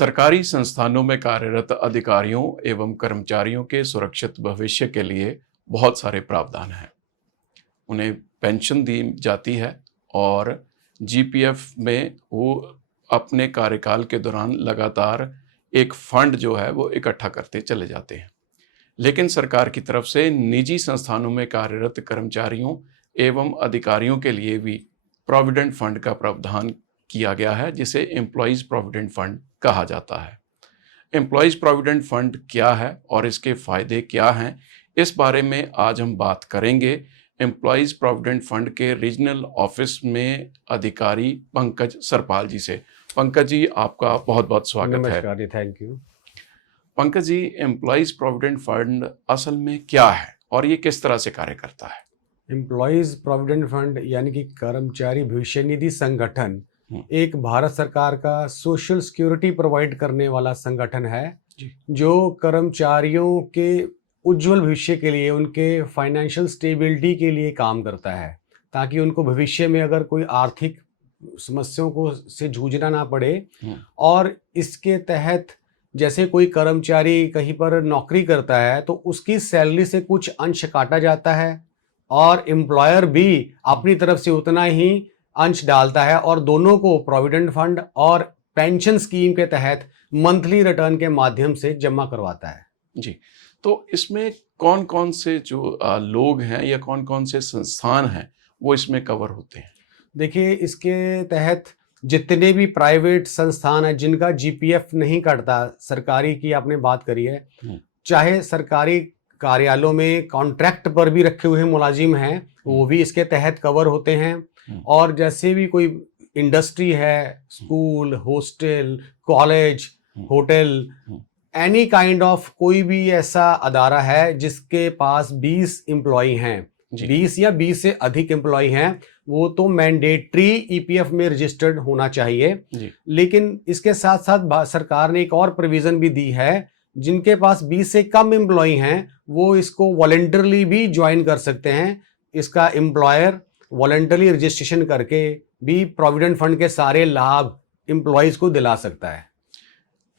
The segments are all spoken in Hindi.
सरकारी संस्थानों में कार्यरत अधिकारियों एवं कर्मचारियों के सुरक्षित भविष्य के लिए बहुत सारे प्रावधान हैं। उन्हें पेंशन दी जाती है और जीपीएफ में वो अपने कार्यकाल के दौरान लगातार एक फंड जो है वो इकट्ठा करते चले जाते हैं। लेकिन सरकार की तरफ से निजी संस्थानों में कार्यरत कर्मचारियों एवं अधिकारियों के लिए भी प्रोविडेंट फंड का प्रावधान किया गया है, जिसे एम्प्लॉयज़ प्रोविडेंट फंड कहा जाता है। एम्प्लॉयज़ प्रोविडेंट फंड क्या है और इसके फ़ायदे क्या हैं, इस बारे में आज हम बात करेंगे एम्प्लॉयज़ प्रोविडेंट फंड के रीजनल ऑफिस में अधिकारी पंकज सरपाल जी से। पंकज जी, आपका बहुत बहुत स्वागत है। नमस्कार जी, thank you. Pankaj ji, employees provident fund असल में क्या है और ये किस तरह से कार्य करता है? एम्प्लॉयज़ प्रोविडेंट फंड यानी कि कर्मचारी भविष्य निधि संगठन एक भारत सरकार का सोशल सिक्योरिटी प्रोवाइड करने वाला संगठन है जो कर्मचारियों के उज्जवल भविष्य के लिए, उनके फाइनेंशियल स्टेबिलिटी के लिए काम करता है, ताकि उनको भविष्य में अगर कोई आर्थिक समस्याओं को से जूझना ना पड़े। और इसके तहत जैसे कोई कर्मचारी कहीं पर नौकरी करता है तो उसकी सैलरी से कुछ अंश काटा जाता है और एम्प्लॉयर भी अपनी तरफ से उतना ही अंश डालता है और दोनों को प्रोविडेंट फंड और पेंशन स्कीम के तहत मंथली रिटर्न के माध्यम से जमा करवाता है। जी, तो इसमें कौन कौन से जो लोग हैं या कौन कौन से संस्थान हैं वो इसमें कवर होते हैं? देखिए, इसके तहत जितने भी प्राइवेट संस्थान हैं जिनका जीपीएफ नहीं कटता, सरकारी की आपने बात करी है, चाहे सरकारी कार्यालयों में कॉन्ट्रैक्ट पर भी रखे हुए मुलाजिम हैं, वो भी इसके तहत कवर होते हैं। और जैसे भी कोई इंडस्ट्री है, school, hostel, college, hotel, any kind of कोई भी ऐसा अदारा है जिसके पास 20 एम्प्लॉई हैं, 20 या 20 से अधिक एम्प्लॉई हैं, वो तो मैंडेटरी ईपीएफ में रजिस्टर्ड होना चाहिए। लेकिन इसके साथ साथ सरकार ने एक और प्रोविजन भी दी है, जिनके पास 20 से कम एम्प्लॉई हैं वो इसको वॉलंटरली भी ज्वाइन कर सकते हैं। इसका एम्प्लॉयर वॉलंटरली रजिस्ट्रेशन करके भी प्रोविडेंट फंड के सारे लाभ एम्प्लॉयज को दिला सकता है।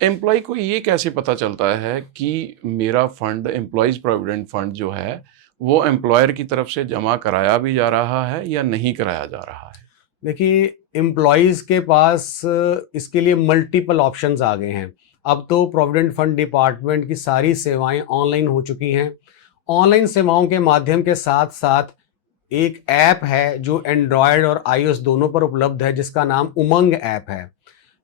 एम्प्लॉय को ये कैसे पता चलता है कि मेरा फंड, एम्प्लॉयज़ प्रोविडेंट फंड जो है वो एम्प्लॉयर की तरफ से जमा कराया भी जा रहा है या नहीं कराया जा रहा है? देखिए, एम्प्लॉयज़ के पास इसके लिए मल्टीपल ऑप्शंस आ गए हैं। अब तो प्रोविडेंट फंड डिपार्टमेंट की सारी सेवाएं ऑनलाइन हो चुकी हैं। ऑनलाइन सेवाओं के माध्यम के साथ साथ एक ऐप है जो एंड्रॉयड और आईओएस दोनों पर उपलब्ध है, जिसका नाम उमंग ऐप है।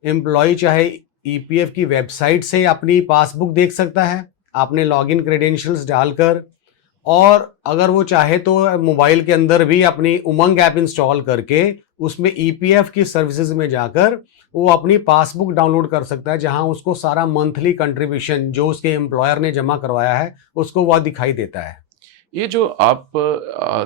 एम्प्लॉय चाहे ईपीएफ की वेबसाइट से अपनी पासबुक देख सकता है, आपने लॉगिन क्रेडेंशियल्स डालकर, और अगर वो चाहे तो मोबाइल के अंदर भी अपनी उमंग ऐप इंस्टॉल करके उसमें ईपीएफ की सर्विसेज में जाकर वो अपनी पासबुक डाउनलोड कर सकता है, जहां उसको सारा मंथली कंट्रीब्यूशन जो उसके एम्प्लॉयर ने जमा करवाया है उसको वह दिखाई देता है। ये जो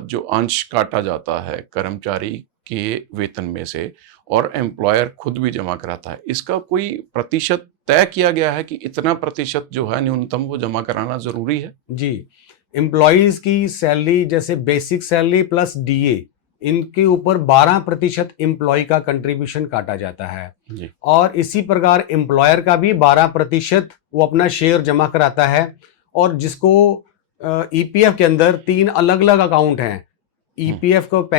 जो अंश काटा जाता है कर्मचारी के वेतन में से और एम्प्लॉयर खुद भी जमा कराता है, इसका कोई प्रतिशत तय किया गया है कि इतना प्रतिशत जो है न्यूनतम वो जमा कराना जरूरी है? जी, एम्प्लॉयज की सैलरी जैसे बेसिक सैलरी प्लस डीए, इनके ऊपर 12% एम्प्लॉय का कंट्रीब्यूशन काटा जाता है जी। और इसी प्रकार एम्प्लॉयर का भी 12% वो अपना शेयर जमा कराता है। और जिसको ईपीएफ के अंदर 3 अलग अलग अकाउंट हैं, ईपीएफ को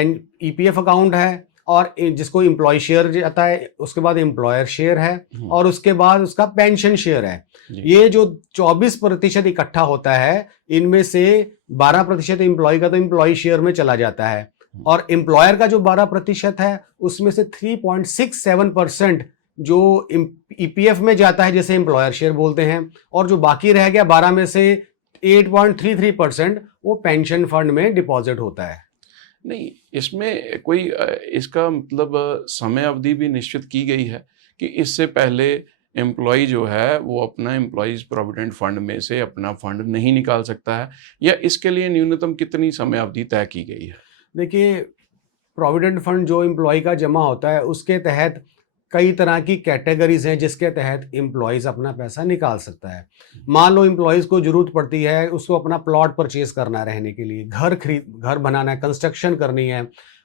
ईपीएफ अकाउंट है, और जिसको एम्प्लॉय शेयर जाता है, उसके बाद एम्प्लॉयर शेयर है, और उसके बाद उसका पेंशन शेयर है। ये जो 24% इकट्ठा होता है, इनमें से 12% एम्प्लॉय का तो एम्प्लॉय शेयर में चला जाता है, और एम्प्लॉयर का जो 12% है उसमें से 3.67% जो ईपीएफ में जाता है, जैसे एम्प्लॉयर शेयर बोलते हैं, और जो बाकी रह गया 12 में से 8.33% वो पेंशन फंड में डिपॉजिट होता है। नहीं, इसमें कोई इसका मतलब समय अवधि भी निश्चित की गई है कि इससे पहले एम्प्लॉय जो है वो अपना एम्प्लॉयज़ प्रोविडेंट फंड में से अपना फंड नहीं निकाल सकता है, या इसके लिए न्यूनतम कितनी समय अवधि तय की गई है? देखिए, प्रोविडेंट फंड जो एम्प्लॉय का जमा होता है उसके तहत कई तरह की कैटेगरीज हैं जिसके तहत एम्प्लॉयज़ अपना पैसा निकाल सकता है। मान लो एम्प्लॉयज़ को ज़रूरत पड़ती है, उसको अपना प्लॉट परचेज करना है रहने के लिए, घर बनाना है, कंस्ट्रक्शन करनी है,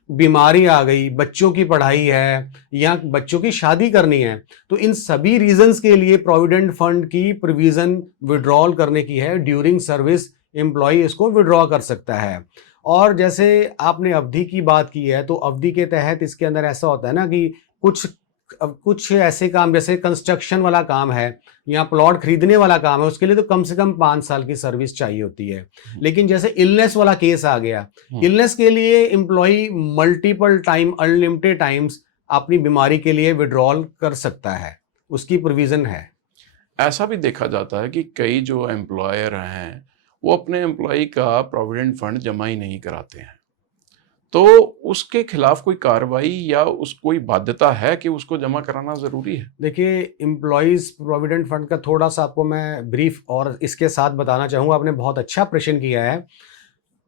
बीमारी आ गई, बच्चों की पढ़ाई है या बच्चों की शादी करनी है, तो इन सभी रीजंस के लिए प्रोविडेंट फंड की प्रोविजन विड्रॉल करने की है। ड्यूरिंग सर्विस एम्प्लॉय इसको विड्रॉ कर सकता है। और जैसे आपने अवधि की बात की है, तो अवधि के तहत इसके अंदर ऐसा होता है ना कि कुछ ऐसे काम, जैसे कंस्ट्रक्शन वाला काम है या प्लॉट खरीदने वाला काम है, उसके लिए तो कम से कम 5 साल की सर्विस चाहिए होती है। लेकिन जैसे इलनेस वाला केस आ गया, इलनेस के लिए employ multiple time, unlimited times अपनी बीमारी के लिए विड्रॉल कर सकता है, उसकी प्रोविजन है। ऐसा भी देखा जाता है कि कई जो एम्प्लॉयर हैं वो अपने एम्प्लॉय का प्रोविडेंट फंड जमा ही नहीं कराते हैं, तो उसके खिलाफ कोई कार्रवाई या कोई बाध्यता है कि उसको जमा कराना जरूरी है? देखिए, एम्प्लॉयज प्रोविडेंट फंड का थोड़ा सा आपको मैं ब्रीफ और इसके साथ बताना चाहूँगा। आपने बहुत अच्छा प्रश्न किया है।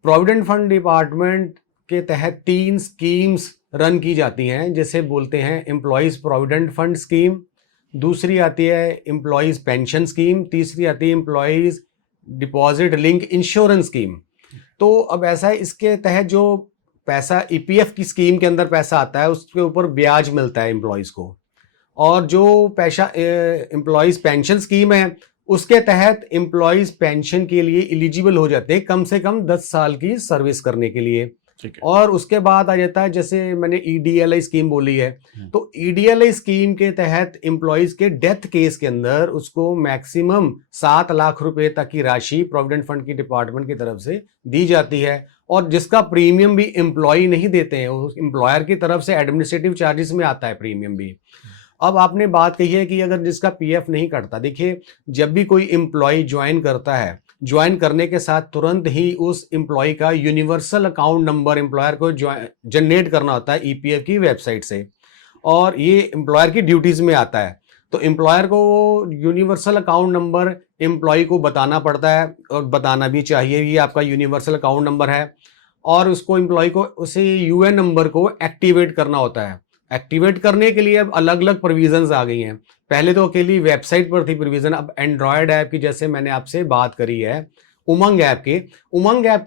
प्रोविडेंट फंड डिपार्टमेंट के तहत 3 स्कीम्स रन की जाती हैं, जिसे बोलते हैं एम्प्लॉयज प्रोविडेंट फंड स्कीम, दूसरी आती है एम्प्लॉयज पेंशन स्कीम, तीसरी आती है employees deposit link insurance scheme. तो अब ऐसा है, इसके तहत जो पैसा ईपीएफ की स्कीम के अंदर पैसा आता है, उसके ऊपर ब्याज मिलता है एम्प्लॉयज़ को। और जो पैसा एम्प्लॉयज़ पेंशन स्कीम है, उसके तहत एम्प्लॉयज़ पेंशन के लिए एलिजिबल हो जाते हैं कम से कम 10 साल की सर्विस करने के लिए। और उसके बाद आ जाता है, जैसे मैंने ईडीएलआई स्कीम बोली है, तो ईडीएलआई स्कीम के तहत एम्प्लॉयज़ के डेथ केस के अंदर उसको मैक्सिमम 7 लाख रुपए तक की राशि प्रोविडेंट फंड की डिपार्टमेंट की तरफ से दी जाती है, और जिसका प्रीमियम भी एम्प्लॉय नहीं देते हैं, उस एम्प्लॉयर की तरफ से एडमिनिस्ट्रेटिव चार्जेस में आता है प्रीमियम भी। अब आपने बात कही है कि अगर जिसका पीएफ नहीं कटता, देखिए जब भी कोई एम्प्लॉय ज्वाइन करता है, ज्वाइन करने के साथ तुरंत ही उस एम्प्लॉय का यूनिवर्सल अकाउंट नंबर एम्प्लॉयर को जनरेट करना होता है ईपीएफ की वेबसाइट से, और ये एम्प्लॉयर की ड्यूटीज में आता है। तो एम्प्लॉयर को यूनिवर्सल अकाउंट नंबर एम्प्लॉय को बताना पड़ता है, और बताना भी चाहिए, ये आपका यूनिवर्सल अकाउंट नंबर है। और उसको एम्प्लॉय को उसे यूएन नंबर को एक्टिवेट करना होता है। एक्टिवेट करने के लिए अब अलग अलग प्रोविजंस आ गई हैं। पहले तो अकेली वेबसाइट पर थी प्रोविजन, अब एंड्रॉयड ऐप की, जैसे मैंने आपसे बात करी है उमंग ऐप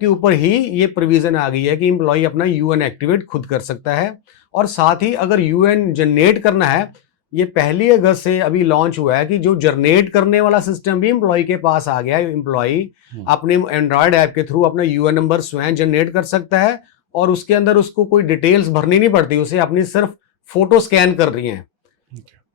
के ऊपर ही ये प्रोविजन आ गई है कि एम्प्लॉय अपना यूएन एक्टिवेट खुद कर सकता है। और साथ ही अगर यूएन जनरेट करना है, ये 1 अगस्त से अभी लॉन्च हुआ है कि जो जनरेट करने वाला सिस्टम भी एम्प्लॉय के पास आ गया है। एम्प्लॉय अपने एंड्रॉयड ऐप के थ्रू अपना यूएन नंबर स्वयं जनरेट कर सकता है, और उसके अंदर उसको कोई डिटेल्स भरनी नहीं पड़ती, उसे अपनी सिर्फ फोटो स्कैन कर रही हैं,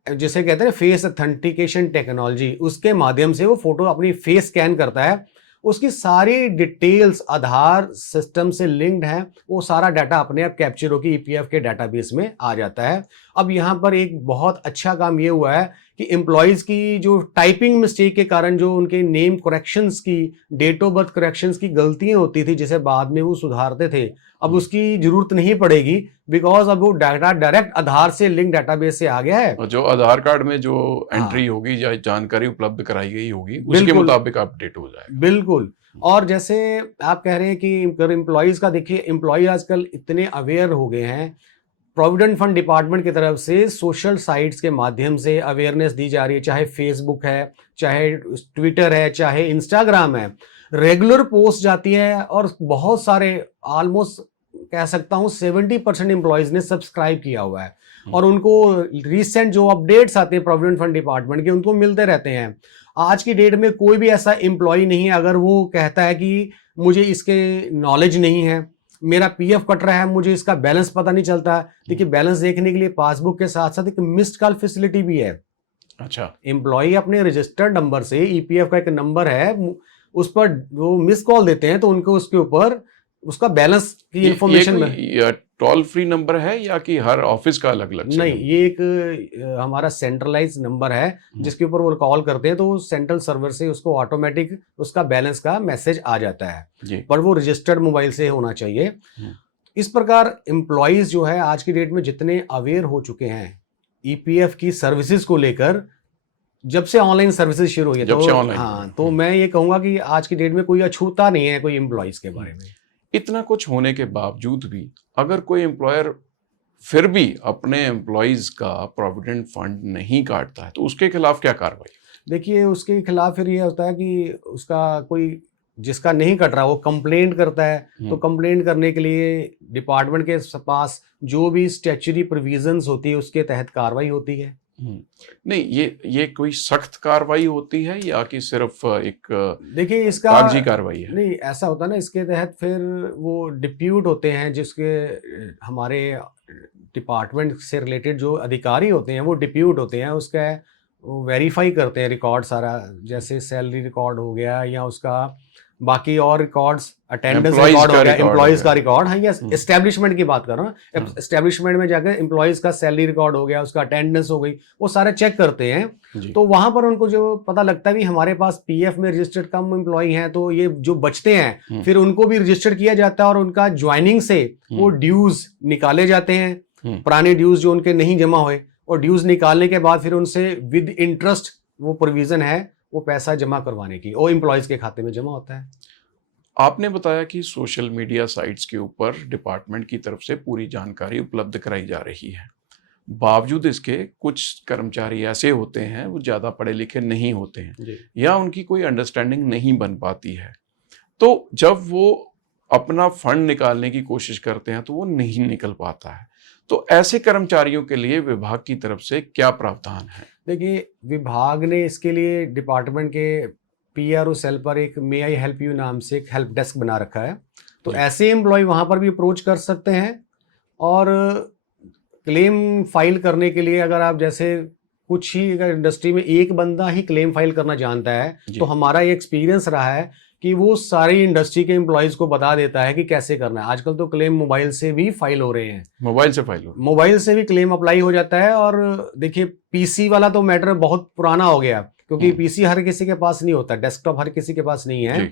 जिसे कहते हैं फेस ऑथेंटिकेशन टेक्नोलॉजी, उसके माध्यम से वो फोटो अपनी फेस स्कैन करता है। उसकी सारी डिटेल्स आधार सिस्टम से लिंक्ड है, वो सारा डाटा अपने आप कैप्चर होकर ईपीएफ के डाटाबेस में आ जाता है। अब यहाँ पर एक बहुत अच्छा काम ये हुआ है कि एम्प्लॉयज़ की जो टाइपिंग मिस्टेक के कारण जो उनके नेम करेक्शंस की, डेट ऑफ बर्थ करेक्शंस की गलतियां होती थी, जिसे बाद में वो सुधारते थे, अब उसकी जरूरत नहीं पड़ेगी, बिकॉज अब वो डाटा डायरेक्ट आधार से लिंक डाटाबेस से आ गया है। जो आधार कार्ड में जो एंट्री होगी या जानकारी उपलब्ध कराई गई होगी, उसके मुताबिक अपडेट हो जाएगा। बिल्कुल। और जैसे आप कह रहे हैं कि एम्प्लॉयज़ का, देखिए एम्प्लॉय आजकल इतने अवेयर हो गए हैं, प्रोविडेंट फंड डिपार्टमेंट की तरफ से सोशल साइट्स के माध्यम से अवेयरनेस दी जा रही है, चाहे फेसबुक है, चाहे ट्विटर है, चाहे इंस्टाग्राम है, रेगुलर पोस्ट जाती है, और बहुत सारे, ऑलमोस्ट कह सकता हूँ 70% एम्प्लॉयज़ ने सब्सक्राइब किया हुआ है, और उनको रिसेंट जो अपडेट्स आते हैं प्रोविडेंट फंड डिपार्टमेंट के, उनको मिलते रहते हैं। आज की डेट में कोई भी ऐसा एम्प्लॉय नहीं है, अगर वो कहता है कि मुझे इसके नॉलेज नहीं है, मेरा पीएफ कट रहा है, मुझे इसका बैलेंस पता नहीं चलता। देखिए, बैलेंस देखने के लिए पासबुक के साथ साथ एक मिस्ड कॉल फैसिलिटी भी है। अच्छा, एम्प्लॉय अपने रजिस्टर्ड नंबर से, ईपीएफ का एक नंबर है, उस पर वो मिस कॉल देते हैं, तो उनको उसके ऊपर उसका बैलेंस की इंफॉर्मेशन में। टोल फ्री नंबर है या कि हर ऑफिस का अलग अलग? नहीं, ये एक हमारा सेंट्रलाइज नंबर है, जिसके ऊपर वो कॉल करते हैं, तो सेंट्रल सर्वर से उसको ऑटोमेटिक उसका बैलेंस का मैसेज आ जाता है, पर वो रजिस्टर्ड मोबाइल से होना चाहिए। इस प्रकार एम्प्लॉयज जो है आज की डेट में जितने अवेयर हो चुके हैं ईपीएफ की सर्विसेज को लेकर, जब से ऑनलाइन सर्विसेज शुरू हुई है, तो मैं ये कहूंगा कि आज की डेट में कोई अछूता नहीं है कोई एम्प्लॉयज के बारे में। इतना कुछ होने के बावजूद भी अगर कोई एम्प्लॉयर फिर भी अपने एम्प्लॉयज का प्रोविडेंट फंड नहीं काटता है, तो उसके खिलाफ क्या कार्रवाई? देखिए, उसके खिलाफ फिर ये होता है कि उसका कोई जिसका नहीं कट रहा वो कंप्लेंट करता है, तो हम्म, कंप्लेंट करने के लिए डिपार्टमेंट के पास जो भी स्टैच्यूटरी प्रोविजंस होती है उसके तहत कार्रवाई होती है। हम्म। नहीं, ये कोई सख्त कार्रवाई होती है या कि सिर्फ एक देखिए इसका कागजी कार्रवाई है? नहीं ऐसा होता है ना, इसके तहत फिर वो डिप्यूट होते हैं, जिसके हमारे डिपार्टमेंट से रिलेटेड जो अधिकारी होते हैं वो डिप्यूट होते हैं, उसका वो वेरीफाई करते हैं रिकॉर्ड सारा, जैसे सैलरी रिकॉर्ड हो गया या उसका बाकी और रिकॉर्ड्स, अटेंडेंस Employees रिकॉर्ड का हो गया, record हो एम्प्लॉयज का गया। रिकॉर्ड, हाँ, या एस्टेब्लिशमेंट की बात कर रहा हूँ, हाँ। एस्टेब्लिशमेंट में जाकर एम्प्लॉयज का सैलरी रिकॉर्ड हो गया, उसका अटेंडेंस हो गई, वो सारे चेक करते हैं। जी। तो वहां पर उनको जो पता लगता है कि हमारे पास पीएफ में रजिस्टर्ड कम एम्प्लॉय हैं, तो ये जो बचते हैं फिर उनको भी रजिस्टर्ड किया जाता है और उनका ज्वाइनिंग से वो ड्यूज निकाले जाते हैं, पुराने ड्यूज जो उनके नहीं जमा हुए, और ड्यूज निकालने के बाद फिर उनसे विद इंटरेस्ट वो प्रोविजन है वो पैसा जमा करवाने की, वो एम्प्लॉयज के खाते में जमा होता है। आपने बताया कि सोशल मीडिया साइट्स के ऊपर डिपार्टमेंट की तरफ से पूरी जानकारी उपलब्ध कराई जा रही है, बावजूद इसके कुछ कर्मचारी ऐसे होते हैं वो ज़्यादा पढ़े लिखे नहीं होते हैं या उनकी कोई अंडरस्टैंडिंग नहीं बन पाती है, तो जब वो अपना फंड निकालने की कोशिश करते हैं तो वो नहीं निकल पाता है। तो ऐसे कर्मचारियों के लिए विभाग की तरफ से क्या प्रावधान है? देखिए विभाग ने इसके लिए डिपार्टमेंट के पीआरओ सेल पर एक मे आई हेल्प यू नाम से एक हेल्प डेस्क बना रखा है, तो ऐसे एम्प्लॉय वहां पर भी अप्रोच कर सकते हैं। और क्लेम फाइल करने के लिए अगर आप जैसे कुछ ही अगर इंडस्ट्री में एक बंदा ही क्लेम फाइल करना जानता है, तो हमारा ये एक्सपीरियंस रहा है कि वो सारी इंडस्ट्री के एम्प्लॉयज को बता देता है कि कैसे करना है। आजकल तो क्लेम मोबाइल से भी फाइल हो रहे हैं, मोबाइल से भी क्लेम अप्लाई हो जाता है। और देखिए पीसी वाला तो मैटर बहुत पुराना हो गया, क्योंकि पीसी हर किसी के पास नहीं होता, डेस्कटॉप हर किसी के पास नहीं है,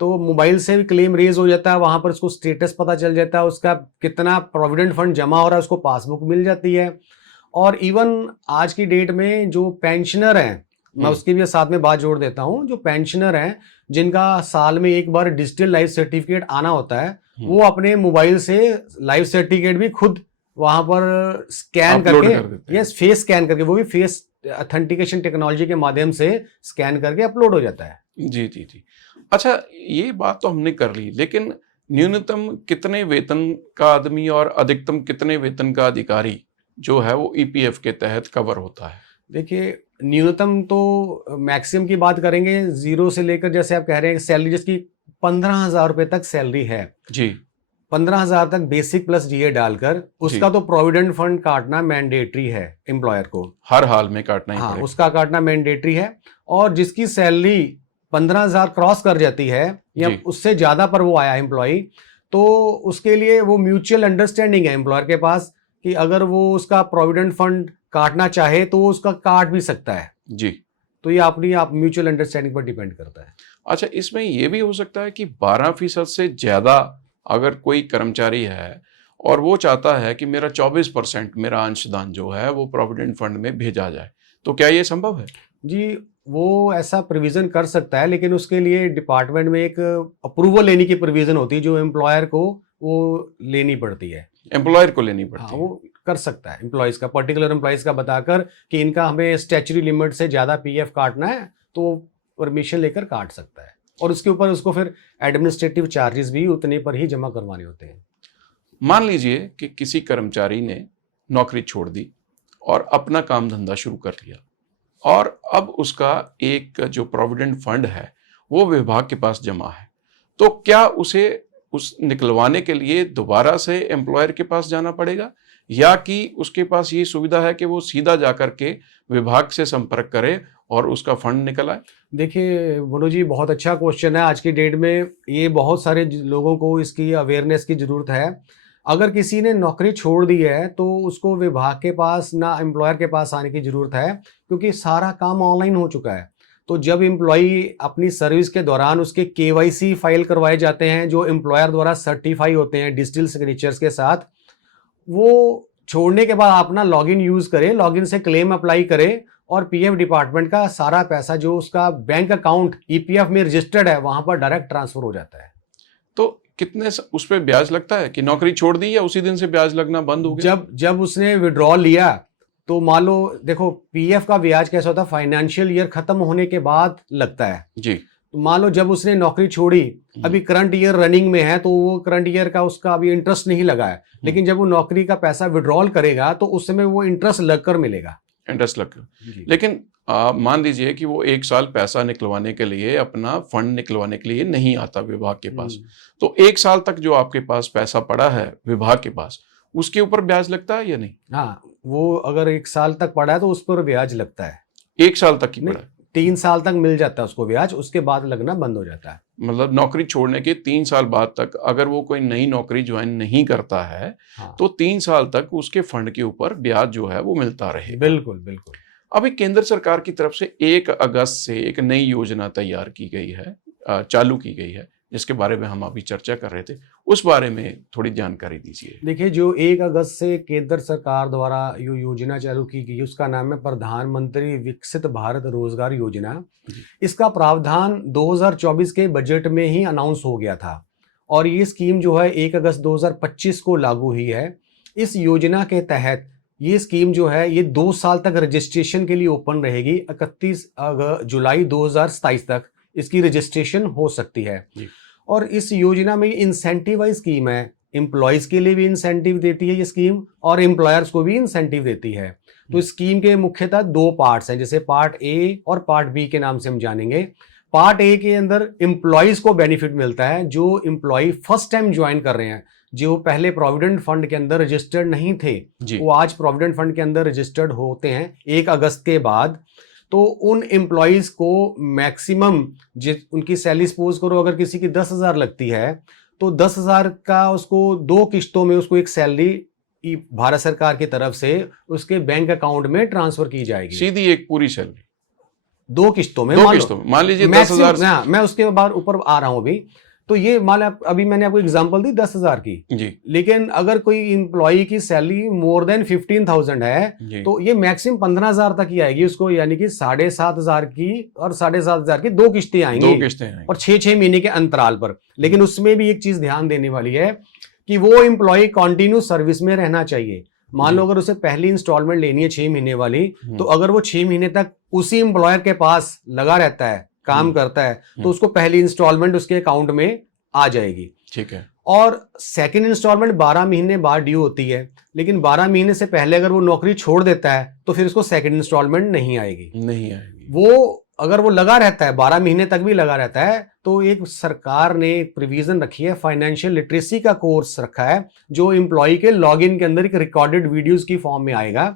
तो मोबाइल से भी क्लेम रेज हो जाता है, वहां पर उसको स्टेटस पता चल जाता है, उसका कितना प्रोविडेंट फंड जमा हो रहा है उसको पासबुक मिल जाती है। और इवन आज की डेट में जो पेंशनर हैं, मैं उसकी भी साथ में बात जोड़ देता हूं, जो पेंशनर हैं जिनका साल में एक बार डिजिटल लाइफ सर्टिफिकेट आना होता है, वो अपने मोबाइल से लाइफ सर्टिफिकेट भी खुद वहां पर स्कैन करके, यस, फेस स्कैन करके, वो भी फेस ऑथेंटिकेशन टेक्नोलॉजी के माध्यम से स्कैन करके अपलोड हो जाता है। जी जी जी। अच्छा, ये बात तो हमने कर ली, लेकिन न्यूनतम कितने वेतन का आदमी और अधिकतम कितने वेतन का अधिकारी जो है वो ईपीएफ के तहत कवर होता है? देखिए न्यूनतम तो मैक्सिमम की बात करेंगे, जीरो से लेकर, जैसे आप कह रहे हैं सैलरी जिसकी 15,000 रुपए तक सैलरी है जी, 15,000 तक बेसिक प्लस डीए डालकर, उसका तो प्रोविडेंट फंड काटना मैंडेटरी है एम्प्लॉयर को, हर हाल में काटना ही पड़ेगा। उसका काटना मैंडेटरी है। और जिसकी सैलरी 15,000 क्रॉस कर जाती है या उससे ज्यादा पर वो आया एम्प्लॉय, तो उसके लिए वो म्यूचुअल अंडरस्टैंडिंग है एम्प्लॉयर के पास कि अगर वो उसका प्रोविडेंट फंड काटना चाहे तो वो उसका काट भी सकता है जी। तो ये अपनी आप म्यूचुअल अंडरस्टैंडिंग पर डिपेंड करता है। अच्छा, इसमें ये भी हो सकता है कि 12% से ज्यादा अगर कोई कर्मचारी है और वो चाहता है कि मेरा 24% मेरा अंशदान जो है वो प्रोविडेंट फंड में भेजा जाए, तो क्या ये संभव है? जी, वो ऐसा प्रोविजन कर सकता है, लेकिन उसके लिए डिपार्टमेंट में एक अप्रूवल लेने की प्रोविजन होती है जो एम्प्लॉयर को वो लेनी पड़ती है, एम्प्लॉयर को लेनी पड़ती है। वो कर सकता है एम्प्लॉयज का, पर्टिकुलर एम्प्लॉयज का बताकर कि इनका हमें स्टैच्यूटरी लिमिट से ज्यादा पीएफ काटना है, तो परमिशन लेकर काट सकता है। और उसके ऊपर उसको फिर एडमिनिस्ट्रेटिव चार्जेस भी उतने पर ही जमा करवाने होते हैं। मान लीजिए कि किसी कर्मचारी ने नौकरी छोड़ दी और अपना काम धंधा शुरू कर लिया, और अब उसका एक जो प्रोविडेंट फंड है वो विभाग के पास जमा है, तो क्या उसे उस निकलवाने के लिए दोबारा से एम्प्लॉयर के पास जाना पड़ेगा, या कि उसके पास ये सुविधा है कि वो सीधा जाकर के विभाग से संपर्क करे और उसका फंड निकल आए? देखिए बोलो जी, बहुत अच्छा क्वेश्चन है। आज की डेट में ये बहुत सारे लोगों को इसकी अवेयरनेस की जरूरत है। अगर किसी ने नौकरी छोड़ दी है तो उसको विभाग के पास ना एम्प्लॉयर के पास आने की जरूरत है, क्योंकि सारा काम ऑनलाइन हो चुका है। तो जब एम्प्लॉई अपनी सर्विस के दौरान उसके केवाईसी फाइल करवाए जाते हैं जो एम्प्लॉयर द्वारा सर्टिफाई होते हैं डिजिटल सिग्नेचर्स के साथ, वो छोड़ने के बाद अपना लॉगिन यूज करे, लॉगिन से क्लेम अप्लाई करे और पीएफ डिपार्टमेंट का सारा पैसा जो उसका बैंक अकाउंट ईपीएफ में रजिस्टर्ड है वहां पर डायरेक्ट ट्रांसफर हो जाता है। तो कितने उस पर ब्याज लगता है कि नौकरी छोड़ दी या उसी दिन से ब्याज लगना बंद हो गया? जब उसने विड्रॉल लिया तो मान लो, देखो पीएफ का ब्याज कैसा होता है, फाइनेंशियल ईयर खत्म होने के बाद लगता है जी। मान लो जब उसने नौकरी छोड़ी, अभी करंट ईयर रनिंग में है, तो वो करंट ईयर का उसका अभी इंटरेस्ट नहीं लगा है, लेकिन जब वो नौकरी का पैसा विड्रॉल करेगा तो उस समय वो इंटरेस्ट लगकर मिलेगा। इंटरेस्ट लगकर। लेकिन मान लीजिए कि वो 1 साल पैसा निकलवाने के लिए, अपना फंड निकलवाने के लिए नहीं आता विभाग के पास, तो 1 साल तक जो आपके पास पैसा पड़ा है विभाग के पास, उसके ऊपर ब्याज लगता है या नहीं? हाँ, वो अगर 1 साल तक पड़ा है तो उस पर ब्याज लगता है। 1 साल तक ही पड़ा है? 3 साल तक मिल जाता है उसको ब्याज, उसके बाद लगना बंद हो जाता है। मतलब नौकरी छोड़ने के 3 साल बाद तक अगर वो कोई नई नौकरी ज्वाइन नहीं करता है, हाँ। तो 3 साल तक उसके फंड के ऊपर ब्याज जो है वो मिलता रहेगा। बिल्कुल बिल्कुल। अभी केंद्र सरकार की तरफ से 1 अगस्त से एक नई योजना तैयार की गई है, चालू की गई है, जिसके बारे में हम अभी चर्चा कर रहे थे, उस बारे में थोड़ी जानकारी दीजिए। देखिए, जो 1 अगस्त से केंद्र सरकार द्वारा जो योजना चालू की गई उसका नाम है प्रधानमंत्री विकसित भारत रोजगार योजना। इसका प्रावधान 2024 के बजट में ही अनाउंस हो गया था और ये स्कीम जो है 1 अगस्त 2025 को लागू हुई है। इस योजना के तहत ये स्कीम जो है ये 2 साल तक रजिस्ट्रेशन के लिए ओपन रहेगी। 31 जुलाई 2027 तक इसकी रजिस्ट्रेशन हो सकती है। और इस योजना में इंसेंटिवाइज स्कीम है, एम्प्लॉयज के लिए भी इंसेंटिव देती है ये स्कीम और एम्प्लॉयर्स को भी इंसेंटिव देती है। तो इस स्कीम के मुख्यतः 2 पार्ट्स हैं, जैसे पार्ट ए और पार्ट बी के नाम से हम जानेंगे। पार्ट ए के अंदर एम्प्लॉयज को बेनिफिट मिलता है, जो एम्प्लॉय फर्स्ट टाइम ज्वाइन कर रहे हैं, जो पहले प्रोविडेंट फंड के अंदर रजिस्टर्ड नहीं थे, वो आज प्रोविडेंट फंड के अंदर रजिस्टर्ड होते हैं 1 अगस्त के बाद। तो उन एम्प्लॉयज को मैक्सिमम उनकी सैलरी सपोज करो अगर किसी की 10,000 लगती है तो 10,000 का उसको 2 किश्तों में उसको एक सैलरी भारत सरकार की तरफ से उसके बैंक अकाउंट में ट्रांसफर की जाएगी। सीधी एक पूरी सैलरी 2 किश्तों में, मान लीजिए 10,000। मैं उसके बाद ऊपर आ रहा हूं अभी। तो ये मान अभी मैंने आपको एग्जांपल दी 10,000 की जी, लेकिन अगर कोई एम्प्लॉय की सैलरी मोर देन 15,000 है तो ये मैक्सिमम 15,000 तक ही आएगी उसको, यानी कि 7,500 की और 7,500 की 2 किश्तें आएंगी, 2 किश्तें आएंगी और 6-6 महीने के अंतराल पर। लेकिन उसमें भी एक चीज ध्यान देने वाली है कि वो एम्प्लॉय कंटिन्यू सर्विस में रहना चाहिए। मान लो अगर उसे पहली इंस्टॉलमेंट लेनी है 6 महीने वाली, तो अगर वो 6 महीने तक उसी एम्प्लॉयर के पास लगा रहता है, काम करता है, तो उसको पहली इंस्टॉलमेंट उसके अकाउंट में आ जाएगी। ठीक है। और सेकंड इंस्टॉलमेंट 12 महीने बाद ड्यू होती है, लेकिन 12 महीने से पहले अगर वो नौकरी छोड़ देता है तो फिर उसको सेकंड इंस्टॉलमेंट नहीं आएगी। वो अगर वो लगा रहता है 12 महीने तक भी लगा रहता है, तो एक सरकार ने प्रोविजन रखी है, फाइनेंशियल लिटरेसी का कोर्स रखा है, जो एम्प्लॉय के लॉगिन के अंदर एक रिकॉर्डेड वीडियोस की फॉर्म में आएगा।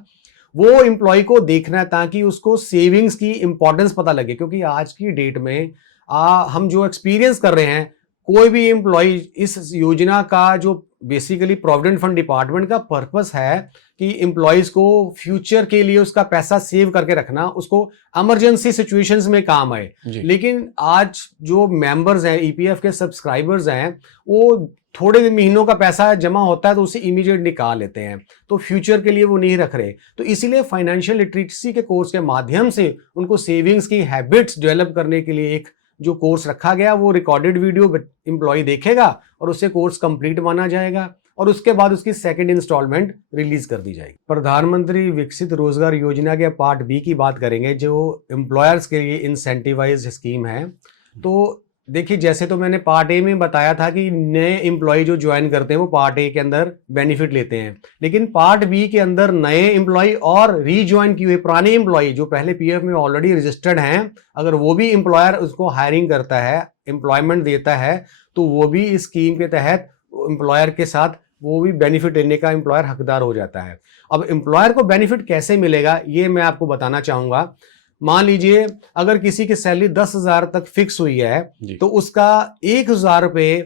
वो एम्प्लॉय को देखना है ताकि उसको सेविंग्स की इंपॉर्टेंस पता लगे, क्योंकि आज की डेट में हम जो एक्सपीरियंस कर रहे हैं, कोई भी एम्प्लॉय इस योजना का जो बेसिकली प्रोविडेंट फंड डिपार्टमेंट का पर्पस है कि एम्प्लॉयज को फ्यूचर के लिए उसका पैसा सेव करके रखना, उसको इमरजेंसी सिचुएशंस में काम आए। लेकिन आज जो मेंबर्स हैं, ईपीएफ के सब्सक्राइबर्स हैं, वो थोड़े महीनों का पैसा जमा होता है तो उसे इमीडिएट निकाल लेते हैं, तो फ्यूचर के लिए वो नहीं रख रहे। तो इसीलिए फाइनेंशियल लिटरेसी के कोर्स के माध्यम से उनको सेविंग्स की हैबिट्स डेवलप करने के लिए एक जो कोर्स रखा गया, वो रिकॉर्डेड वीडियो एम्प्लॉय देखेगा और उससे कोर्स कंप्लीट माना जाएगा और उसके बाद उसकी सेकंड इंस्टॉलमेंट रिलीज कर दी जाएगी। प्रधानमंत्री विकसित रोजगार योजना के पार्ट बी की बात करेंगे, जो एम्प्लॉयर्स के लिए इंसेंटिवाइज स्कीम है। तो देखिए, जैसे तो मैंने पार्ट ए में बताया था कि नए एम्प्लॉय जो ज्वाइन करते हैं वो पार्ट ए के अंदर बेनिफिट लेते हैं, लेकिन पार्ट बी के अंदर नए एम्प्लॉय और रीज्वाइन किए हुए पुराने एम्प्लॉय जो पहले पीएफ में ऑलरेडी रजिस्टर्ड हैं, अगर वो भी एम्प्लॉयर उसको हायरिंग करता है, एम्प्लॉयमेंट देता है, तो वो भी इस स्कीम के तहत एम्प्लॉयर के साथ वो भी बेनिफिट लेने का एम्प्लॉयर हकदार हो जाता है। अब एम्प्लॉयर को बेनिफिट कैसे मिलेगा ये मैं आपको बताना चाहूंगा। मान लीजिए अगर किसी की सैलरी 10,000 तक फिक्स हुई है, तो उसका 1,000 रुपए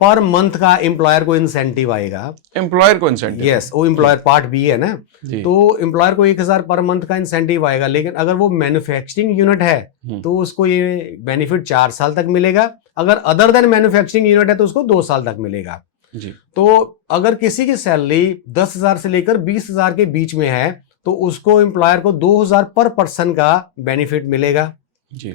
पर मंथ का एम्प्लॉयर को इंसेंटिव आएगा। एम्प्लॉयर को इंसेंटिव? यस, वो एम्प्लॉयर पार्ट बी है ना, तो एम्प्लॉयर को 1,000 पर मंथ का इंसेंटिव आएगा। लेकिन अगर वो मैन्युफैक्चरिंग यूनिट है तो उसको ये बेनिफिट 4 साल तक मिलेगा। अगर अदर देन मैन्युफैक्चरिंग यूनिट है तो उसको 2 साल तक मिलेगा। तो अगर किसी की सैलरी 10,000 से लेकर 20,000 के बीच में है तो उसको एम्प्लॉयर को 2,000 पर पर्सन का बेनिफिट मिलेगा जी।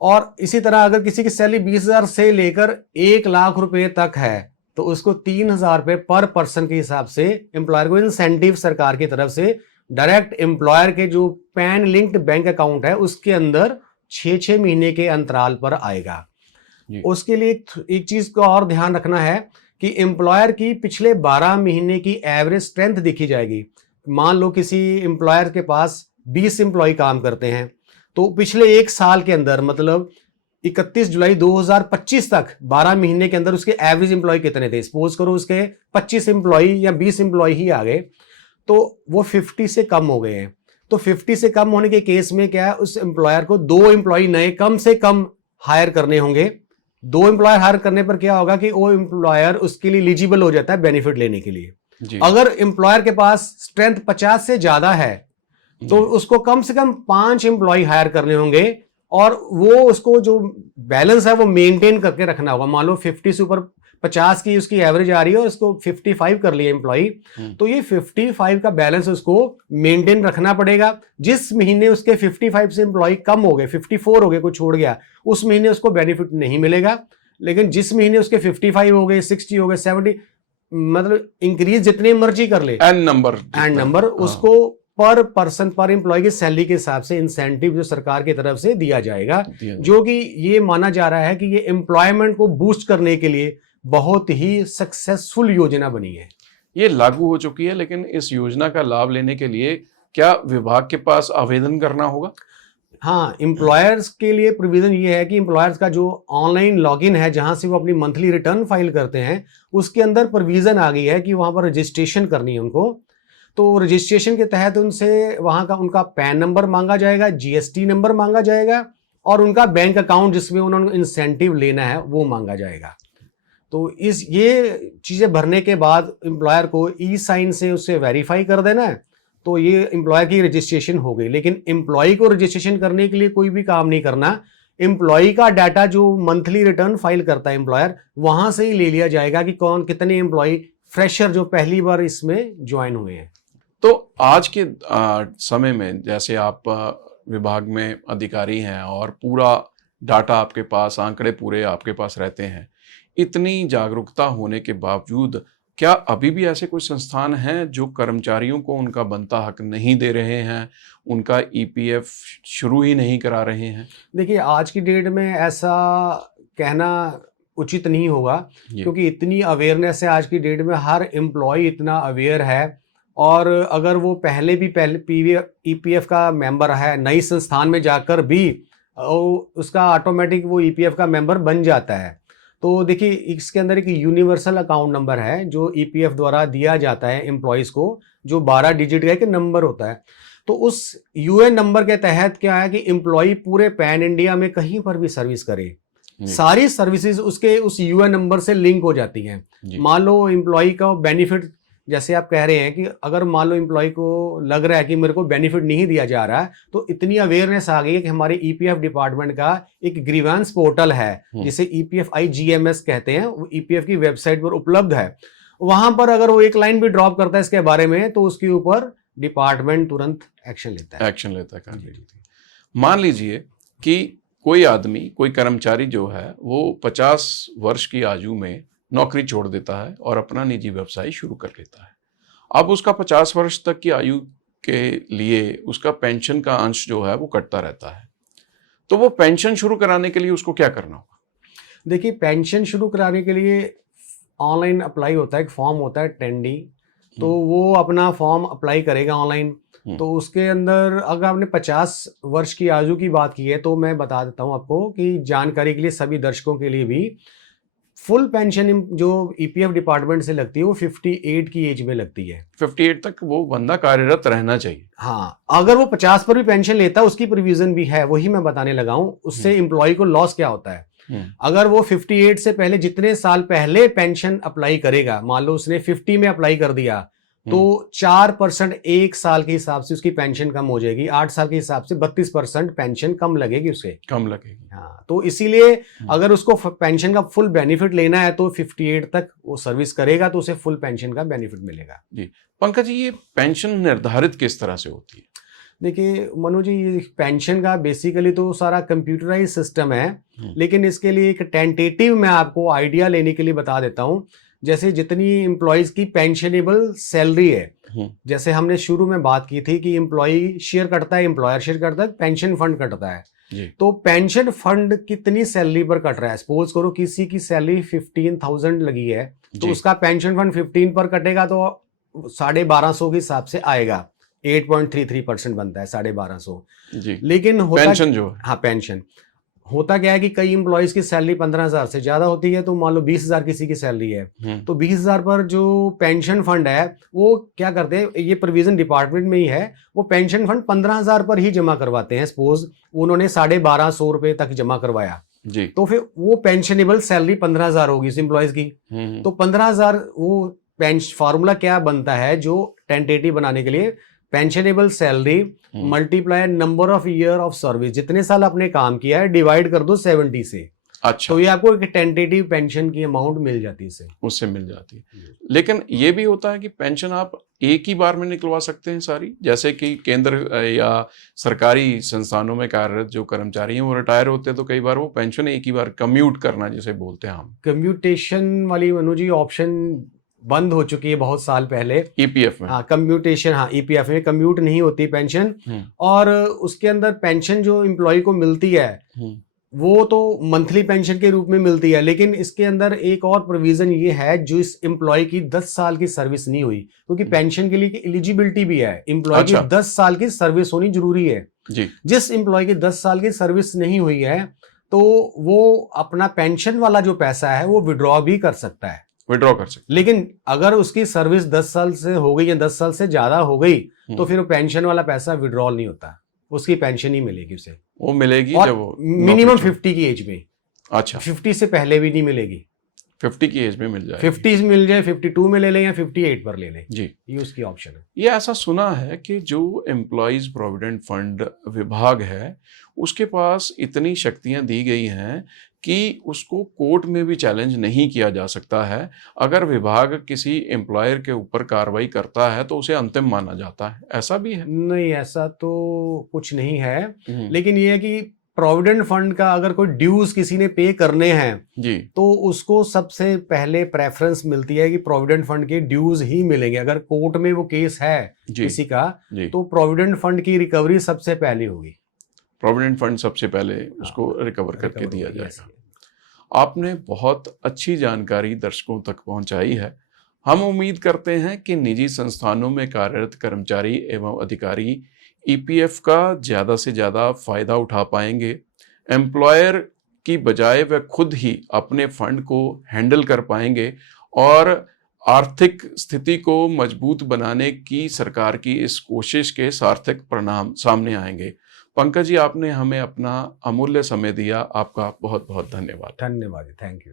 और इसी तरह अगर किसी की सैलरी 20,000 से लेकर 1,00,000 रुपए तक है तो उसको 3,000 रुपए पर पर्सन के हिसाब से एम्प्लॉयर को इंसेंटिव सरकार की तरफ से डायरेक्ट एम्प्लॉयर के जो पैन लिंक्ड बैंक अकाउंट है उसके अंदर 6 महीने के अंतराल पर आएगा। जी। उसके लिए एक चीज का और ध्यान रखना है कि एम्प्लॉयर की पिछले 12 महीने की एवरेज स्ट्रेंथ देखी जाएगी। मान लो किसी एम्प्लॉयर के पास 20 एम्प्लॉय काम करते हैं, तो पिछले एक साल के अंदर मतलब 31 जुलाई 2025 तक 12 महीने के अंदर उसके एवरेज एम्प्लॉय कितने थे। सपोज करो उसके 25 एम्प्लॉय या 20 एम्प्लॉय ही आ गए, तो वो 50 से कम हो गए हैं। तो 50 से कम होने के केस में क्या है, उस एम्प्लॉयर को 2 एम्प्लॉय नए कम से कम हायर करने होंगे। 2 एम्प्लॉयर हायर करने पर क्या होगा कि वो एम्प्लॉयर उसके लिए एलिजिबल हो जाता है बेनिफिट लेने के लिए। जी। अगर एम्प्लॉयर के पास स्ट्रेंथ 50 से ज्यादा है तो उसको कम से कम 5 एम्प्लॉय हायर करने होंगे, और वो उसको जो बैलेंस है वो मेंटेन करके रखना होगा। मान लो 50 से ऊपर 50 की उसकी एवरेज आ रही है और उसको 55 कर लिया एम्प्लॉय, तो ये 55 का बैलेंस उसको मेंटेन रखना पड़ेगा। जिस महीने उसके 55 से एम्प्लॉय कम हो गए, 54 हो गए, कुछ छोड़ गया, उस महीने उसको बेनिफिट नहीं मिलेगा। लेकिन जिस महीने उसके 55 हो गए, 60 हो गए, 70, मतलब इंक्रीज जितने मर्जी कर ले, एन नंबर उसको पर पर्सन पर एम्प्लॉय की सैलरी के हिसाब से इंसेंटिव जो सरकार की तरफ से दिया जाएगा, जो कि ये माना जा रहा है कि ये एम्प्लॉयमेंट को बूस्ट करने के लिए बहुत ही सक्सेसफुल योजना बनी है। ये लागू हो चुकी है, लेकिन इस योजना का लाभ लेने के लिए क्या विभाग के पास आवेदन करना होगा? हाँ, एम्प्लॉयर्स के लिए प्रोविजन ये है कि एम्प्लॉयर्स का जो ऑनलाइन लॉगिन है जहां से वो अपनी मंथली रिटर्न फाइल करते हैं, उसके अंदर प्रोविजन आ गई है कि वहां पर रजिस्ट्रेशन करनी है उनको। तो रजिस्ट्रेशन के तहत उनसे वहां का उनका पैन नंबर मांगा जाएगा, जीएसटी नंबर मांगा जाएगा, और उनका बैंक अकाउंट जिसमें उन्होंने इंसेंटिव लेना है वो मांगा जाएगा। तो ये चीजें भरने के बाद एम्प्लॉयर को ई साइन से उससे वेरीफाई कर देना है, तो ये एम्प्लॉयर की रजिस्ट्रेशन हो गई। लेकिन एम्प्लॉय को रजिस्ट्रेशन करने के लिए कोई भी काम नहीं करना। एम्प्लॉय का डाटा जो मंथली रिटर्न फाइल करता है एम्प्लॉयर, वहां से ही ले लिया जाएगा कि कौन कितने एम्प्लॉय फ्रेशर जो पहली बार इसमें ज्वाइन हुए हैं। तो आज के समय में जैसे आप विभाग में अधिकारी हैं और पूरा डाटा आपके पास, आंकड़े पूरे आपके पास रहते हैं, इतनी जागरूकता होने के बावजूद क्या अभी भी ऐसे कोई संस्थान हैं जो कर्मचारियों को उनका बनता हक नहीं दे रहे हैं, उनका ईपीएफ शुरू ही नहीं करा रहे हैं? देखिए, आज की डेट में ऐसा कहना उचित नहीं होगा, क्योंकि इतनी अवेयरनेस है आज की डेट में, हर एम्प्लॉय इतना अवेयर है। और अगर वो पहले ईपीएफ का मेंबर है, नई संस्थान में जाकर भी उसका ऑटोमेटिक वो ईपीएफ का मेंबर बन जाता है। तो देखिए, इसके अंदर एक यूनिवर्सल अकाउंट नंबर है जो ईपीएफ द्वारा दिया जाता है एम्प्लॉयज को, जो 12 डिजिट का एक नंबर होता है। तो उस यूएन नंबर के तहत क्या है कि एम्प्लॉय पूरे पैन इंडिया में कहीं पर भी सर्विस करे, सारी सर्विसेज उसके उस यूएन नंबर से लिंक हो जाती हैं। मान लो एम्प्लॉय का बेनिफिट, जैसे आप कह रहे हैं कि अगर मान लो एम्प्लॉय को लग रहा है कि मेरे को बेनिफिट नहीं दिया जा रहा है, तो इतनी अवेयरनेस आ गई है कि हमारे ईपीएफ डिपार्टमेंट का एक ग्रीवेंस पोर्टल है जिसे ईपीएफ IGMS कहते हैं, वो ईपीएफ की वेबसाइट पर उपलब्ध है। वहां पर अगर वो एक लाइन भी ड्रॉप करता है इसके बारे में, तो उसके ऊपर डिपार्टमेंट तुरंत एक्शन लेता है। मान लीजिए कि कोई आदमी, कोई कर्मचारी जो है वो 50 वर्ष की आयु में नौकरी छोड़ देता है और अपना निजी व्यवसाय शुरू कर लेता है। अब उसका 50 वर्ष तक की आयु के लिए उसका पेंशन का अंश जो है वो कटता रहता है। तो वो पेंशन शुरू कराने के लिए उसको क्या करना होगा? देखिए, पेंशन शुरू कराने के लिए ऑनलाइन अप्लाई होता है, एक फॉर्म होता है 10D, तो वो अपना फॉर्म अप्लाई करेगा ऑनलाइन। तो उसके अंदर अगर आपने 50 वर्ष की आयु की बात की है, तो मैं बता देता हूं आपको कि जानकारी के लिए, सभी दर्शकों के लिए भी, फुल पेंशन जो ईपीएफ डिपार्टमेंट से लगती है वो 58 की एज में लगती है। 58 तक वो बंदा कार्यरत रहना चाहिए। हाँ, अगर वो 50 पर भी पेंशन लेता है, उसकी प्रोविजन भी है, वही मैं बताने लगा हूं। उससे एम्प्लॉय को लॉस क्या होता है, अगर वो 58 से पहले जितने साल पहले पेंशन अप्लाई करेगा, मान लो उसने 50 में अप्लाई कर दिया, तो 4% एक साल के हिसाब से उसकी पेंशन कम हो जाएगी। 8 साल के हिसाब से 32% पेंशन कम लगेगी उसे। हाँ, तो इसीलिए अगर उसको पेंशन का फुल बेनिफिट लेना है तो 58 तक वो सर्विस करेगा, तो उसे फुल पेंशन का बेनिफिट मिलेगा। जी पंकज जी, ये पेंशन निर्धारित किस तरह से होती है? देखिए मनोज जी, ये पेंशन का बेसिकली तो सारा कंप्यूटराइज सिस्टम है, लेकिन इसके लिए एक टेंटेटिव मैं आपको आइडिया लेने के लिए बता देता हूँ। जैसे जितनी एम्प्लॉयज की पेंशनेबल सैलरी है, जैसे हमने शुरू में बात की थी कि एम्प्लॉय शेयर करता है, एम्प्लॉयर शेयर करता है, पेंशन फंड कटता है। जी। तो पेंशन फंड कितनी सैलरी पर कट रहा है? सपोज करो किसी की सैलरी 15,000 लगी है, तो जी। उसका पेंशन फंड 15 पर कटेगा तो 1250 के हिसाब से आएगा। 8.33% बनता है 1250। जी। लेकिन होता पेंशन जो है, हाँ पेंशन होता क्या है कि कई एम्प्लॉयज की सैलरी 15,000 से ज्यादा होती है, तो मान लो 20,000 किसी की सैलरी है, तो 20,000 पर जो पेंशन फंड है वो क्या करते हैं, ये प्रोविजन डिपार्टमेंट में ही है, वो पेंशन फंड 15,000 पर ही जमा करवाते हैं। सपोज उन्होंने 1250 रुपए तक जमा करवाया, जी। तो फिर वो पेंशनेबल सैलरी 15,000 होगी इस एम्प्लॉयज की। तो 15,000 वो फार्मूला क्या बनता है जो टेंटेटिव बनाने के लिए, pensionable salary multiply number of year of service, जितने साल आपने काम किया है डिवाइड कर दो 70 से। अच्छा, तो ये आपको एक टेंटेटिव पेंशन की अमाउंट मिल जाती है इससे। उससे मिल जाती है। लेकिन ये भी होता है कि पेंशन आप एक ही बार में निकलवा सकते हैं सारी, जैसे कि केंद्र या सरकारी संस्थानों में कार्यरत जो कर्मचारी हैं वो रिटायर होते हैं तो कई बार वो पेंशन एक ही बार कम्यूट करना जिसे बोलते हैं हम, कम्यूटेशन वाली मनु जी ऑप्शन बंद हो चुकी है बहुत साल पहले। ईपीएफ में। हाँ कम्यूटेशन, हाँ ईपीएफ में कम्यूट नहीं होती पेंशन, और उसके अंदर पेंशन जो एम्प्लॉय को मिलती है वो तो मंथली पेंशन के रूप में मिलती है। लेकिन इसके अंदर एक और प्रोविजन ये है, जो इस एम्प्लॉय की 10 साल की सर्विस नहीं हुई, क्योंकि पेंशन के लिए एलिजिबिलिटी भी है, एम्प्लॉय की 10 साल की सर्विस होनी जरूरी है जी। जिस एम्प्लॉय की 10 साल की सर्विस नहीं हुई है तो वो अपना पेंशन वाला जो पैसा है वो विड्रॉ भी कर सकता है, विड्रॉ कर सकते। लेकिन अगर उसकी सर्विस 10 साल से हो गई या 10 साल से ज्यादा हो गई तो फिर पेंशन वाला पैसा विड्रॉल नहीं होता, उसकी पेंशन ही मिलेगी उसे। वो मिलेगी और जब वो मिनिमम 50 की एज में। अच्छा, 50 से पहले भी नहीं मिलेगी। 50 की एज में मिल जाएगी। 50 मिल जाए, 52 में ले लें या 58 पर ले लें, जी। ये उसकी ऑप्शन है। ये ऐसा सुना है कि जो एम्प्लॉयज प्रोविडेंट फंड विभाग है उसके पास इतनी शक्तियां दी गई हैं कि उसको कोर्ट में भी चैलेंज नहीं किया जा सकता है। अगर विभाग किसी एम्प्लॉयर के ऊपर कार्रवाई करता है तो उसे अंतिम माना जाता है, ऐसा भी है? नहीं, ऐसा तो कुछ नहीं है, लेकिन ये है कि प्रोविडेंट फंड का अगर कोई ड्यूज किसी ने पे करने हैं जी, तो उसको सबसे पहले प्रेफरेंस मिलती है कि प्रोविडेंट फंड के ड्यूज ही मिलेंगे। अगर कोर्ट में वो केस है किसी का तो प्रोविडेंट फंड की रिकवरी सबसे पहले होगी। प्रोविडेंट फंड सबसे पहले उसको रिकवर करके दिया जाएगा। आपने बहुत अच्छी जानकारी दर्शकों तक पहुंचाई है। हम उम्मीद करते हैं कि निजी संस्थानों में कार्यरत कर्मचारी एवं अधिकारी ईपीएफ का ज़्यादा से ज़्यादा फायदा उठा पाएंगे। एम्प्लॉयर की बजाय वह खुद ही अपने फंड को हैंडल कर पाएंगे और आर्थिक स्थिति को मजबूत बनाने की सरकार की इस कोशिश के सार्थक परिणाम सामने आएंगे। पंकज जी, आपने हमें अपना अमूल्य समय दिया, आपका बहुत बहुत धन्यवाद। धन्यवाद, थैंक यू।